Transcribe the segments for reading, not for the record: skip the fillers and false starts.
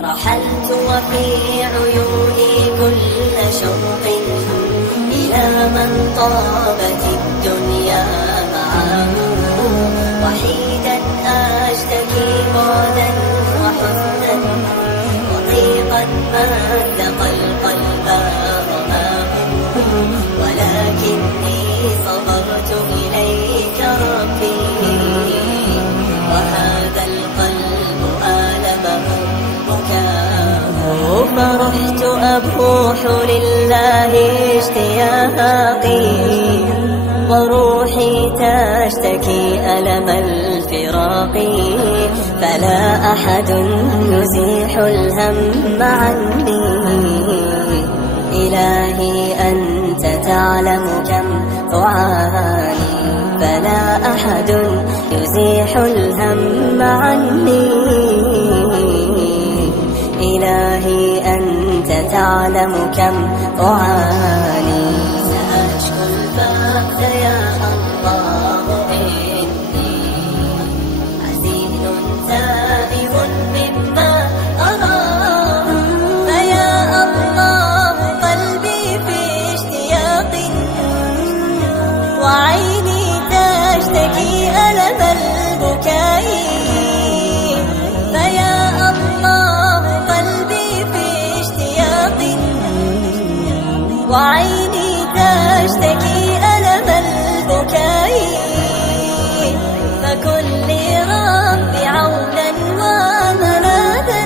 رحلت وفي عيوني كل شوق إلى من طابت الدنيا معه، وحيدا أشتكي بعدا وحزنا وضيقا مزق القلب رماه، ولكني صبرت إليك ربي، وهذا القلب آلمه بكاه. فرحت أبوح لله اشتياقي، وروحي تشتكي ألم الفراق، فلا أحد يزيح الهم عني. إلهي أنت تعلم كم أعاني، فلا أحد يزيح الهم عني. إلهي أنت تعلم كم أعاني. سأشكو البأس يا الله إني حزين تائه مما أرى، فيا الله قلبي في اشتياق، وعيني تشتكي ألم البكاء، فيا الله قلبي في اشتياق، وعيني تشتكي ألم البكاء. فكن لي رب عونا وملاذا،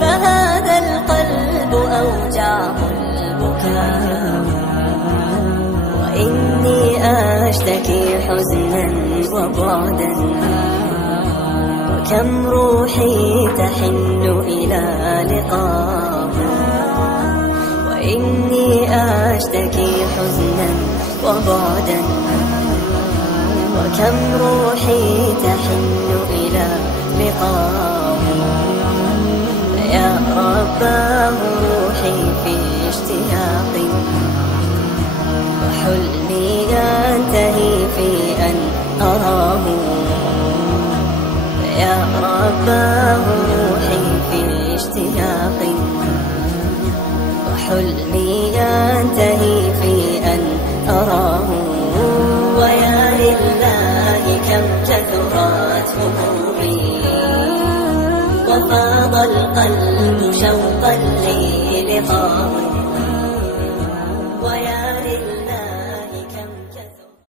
فهذا القلب أوجعه البكاء. وإني أشتكي حزنا وبعدا، وكم روحي تحن إلى لقاه. وإني أشتكي حزنا وبعدا، وكم روحي تحن إلى لقاه. يا رباه روحي في اشتياق، وحلمي ينتهي في أن أراه. يا رباه روحي في اشتياق، وحلمي ينتهي في أن أراه. ويا لله كم كثرت همومي، وفاض القلب شوقا للقاه.